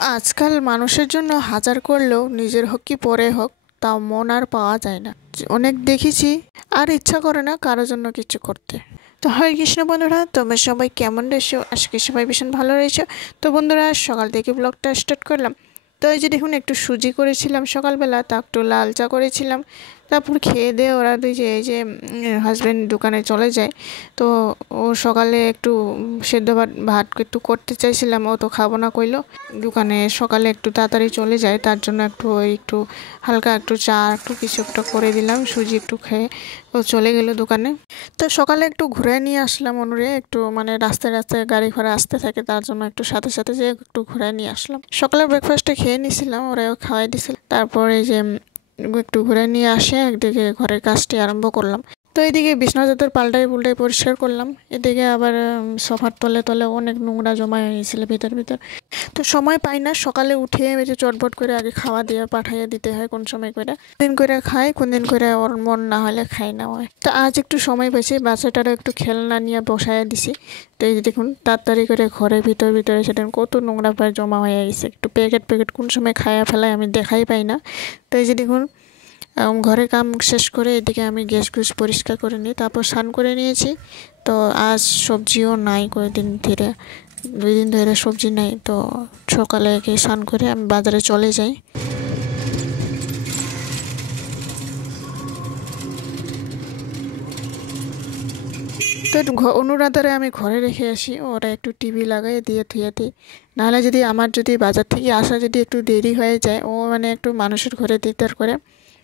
আজকাল মানুষের জন্য হাজার করলেও নিজের হোক কি পরে হোক তাও মন আর পাওয়া যায় না। অনেক দেখেছি আর ইচ্ছা করে না কারোর জন্য কিছু করতে। তো হরে কৃষ্ণ বন্ধুরা, তোমরা সবাই কেমন রয়েছো? আজকে সবাই ভীষণ ভালো রয়েছো। তো বন্ধুরা, সকাল থেকে ব্লগটা স্টার্ট করলাম। তো এই যে দেখুন, একটু সুজি করেছিলাম সকালবেলা, তা একটু লাল চা করেছিলাম। তারপর খেয়ে দিয়ে ওরা এই যে হাজব্যান্ড দোকানে চলে যায়। তো ও সকালে একটু সেদ্ধ ভাত একটু করতে চাইছিলাম, ও তো খাবো না কইলো। দোকানে সকালে একটু তাড়াতাড়ি চলে যায়, তার জন্য একটু হালকা একটু চা একটু কিছু একটা করে দিলাম, সুজি একটু খেয়ে ও চলে গেল দোকানে। তো সকালে একটু ঘুরে নিয়ে আসলাম অনুরে, একটু মানে রাস্তায় রাস্তায় গাড়ি ঘোড়া আসতে থাকে, তার জন্য একটু সাথে সাথে যে একটু ঘুরে নিয়ে আসলাম। সকালে ব্রেকফাস্টে খেয়ে নিয়েছিলাম, ওরাও খাওয়াই দিয়েছিল। তারপরে যে একটু ঘুরে নিয়ে আসে একদিকে ঘরের কাজটি আরম্ভ করলাম। তো এইদিকে বিছানা চাদর পাল্টাই পরিষ্কার করলাম। এদিকে আবার সোফার তলে তলে অনেক নোংরা জমা হয়ে গেছিলো ভিতর। তো সময় পাই না, সকালে উঠে যে চটবট করে আগে খাওয়া দিয়ে পাঠাইয়া দিতে হয় কোন সময় করে। দিন করে খায়, কোন দিন করে ওর মন না হলে খাই না হয়। তো আজ একটু সময় পেয়েছি, বাচ্চাটারও একটু খেলনা নিয়ে বসাইয়া দিছি। তো এই যে দেখুন, তাড়াতাড়ি করে ঘরের ভিতরে সেটা কত নোংরা প্রায় জমা হয়ে গেছে। একটু প্যাকেট কোন সময় খাইয়া ফেলায় আমি দেখাই পাই না। তো এই যে দেখুন, ঘরের কাম শেষ করে এদিকে আমি গ্যাস পরিষ্কার করে নিই, তারপর স্নান করে নিয়েছি। তো আজ সবজিও নাই, কয়েকদিন ধরে 2 দিন ধরে সবজি নাই। তো সকালে স্নান করে আমি বাজারে চলে যাই। তো অনুরাধারে আমি ঘরে রেখে আসি, ওরা একটু টিভি লাগাই দিয়ে থুয়ে দিই। নাহলে আমার যদি বাজার থেকে আসা যদি একটু দেরি হয়ে যায়, ও মানে একটু মানুষের ঘরে দিকদার করে,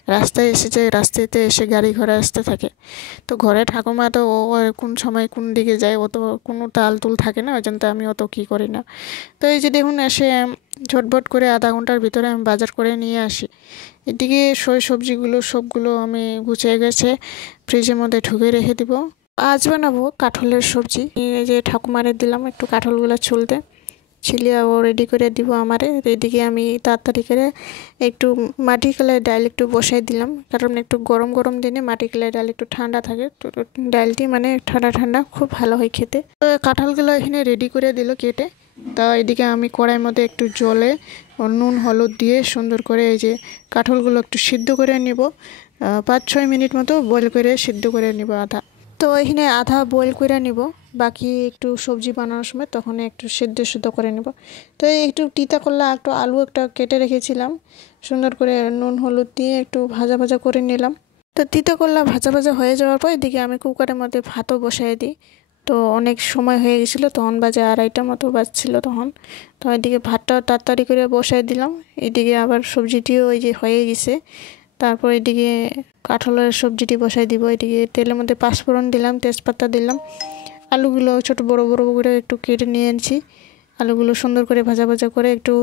রাস্তায় এসে যায়, রাস্তাতে এসে গাড়ি ঘোড়া আসতে থাকে। তো ঘরে ঠাকুমা তো ও কোন সময় কোন দিকে যায় ও তো কোনো তাল তুল থাকে না, ওই জন্য আমি অত কী করি না। তো এই যে দেখুন, এসে ঝটবট করে আধা ঘন্টার ভিতরে আমি বাজার করে নিয়ে আসি। এদিকে সবজিগুলো সবগুলো আমি গুছিয়ে গেছে, ফ্রিজের মধ্যে ঢুকে রেখে দিব। আজ বানাবো কাঁঠালের সবজি। এই যে ঠাকুমারে দিলাম একটু কাঁঠালগুলো ছুলতে, ছিলিয়ে ও রেডি করে দিব আমারে। এদিকে আমি তাড়াতাড়ি করে একটু মাটি কলাই ডাল একটু বসাই দিলাম, কারণ একটু গরম গরম দিনে মাটি কলাই ডাল একটু ঠান্ডা থাকে, তো ডালটি মানে ঠান্ডা ঠান্ডা খুব ভালো হয় খেতে। তো কাঁঠালগুলো এখানে রেডি করে দিল কেটে। তা এদিকে আমি কড়াইয়ের মধ্যে একটু জলে নুন হলুদ দিয়ে সুন্দর করে এই যে কাঁঠালগুলো একটু সিদ্ধ করে নিব। 5-6 মিনিট মতো বয়েল করে সিদ্ধ করে নিব আধা। তো এখানে আধা বয়েল করে নিব, বাকি একটু সবজি বানানোর সময় তখন একটু সিদ্ধ করে নিব। তো একটু তিতা করলা একটু আলু একটা কেটে রেখেছিলাম, সুন্দর করে নুন হলুদ দিয়ে একটু ভাজা করে নিলাম। তো তিতা করলা ভাজা হয়ে যাওয়ার পর এদিকে আমি কুকারের মধ্যে ভাতও বসাই দিই। তো অনেক সময় হয়ে গেছিলো, তখন বাজে 2:30 মতো বাজছিল তখন। তো এদিকে ভাতটাও তাড়াতাড়ি করে বসাই দিলাম। এদিকে আবার সবজিটিও ওই যে হয়ে গেছে। তারপর এদিকে কাঁঠালের সবজিটি বসাই দিব। এদিকে তেলের মধ্যে পাঁচফোড়ন দিলাম, তেজপাতা দিলাম, আলুগুলো ছোট বড় করে একটু কেটে নিয়ে এনেছি। আলুগুলো সুন্দর করে ভাজা করে একটু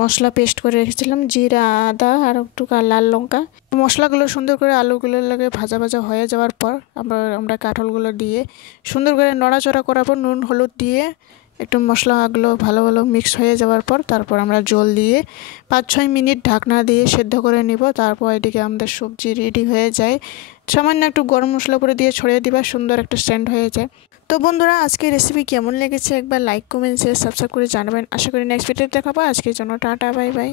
মশলা পেস্ট করে রেখেছিলাম, জিরা আদা আর একটু লাল লঙ্কা। মশলাগুলো সুন্দর করে আলুগুলোর লাগে ভাজা হয়ে যাওয়ার পর আমরা কাঁঠালগুলো দিয়ে সুন্দর করে নড়াচড়া করার পর নুন হলুদ দিয়ে একটু মশলাগুলো ভালো মিক্স হয়ে যাওয়ার পর তারপর আমরা জল দিয়ে 5-6 মিনিট ঢাকনা দিয়ে সেদ্ধ করে নিব। তারপর এদিকে আমাদের সবজি রেডি হয়ে যায়। সামান্য একটু গরম মশলা করে দিয়ে ছড়িয়ে দিবা, সুন্দর একটা সেন্ট হয়ে যায়। তো বন্ধুরা, আজকে রেসিপি কেমন লেগেছে একবার লাইক কমেন্ট শেয়ার সাবস্ক্রাইব করে জানাবেন। আশা করি নেক্সট ভিডিওতে দেখাবো। আজকের জন্য টাটা, বাই বাই।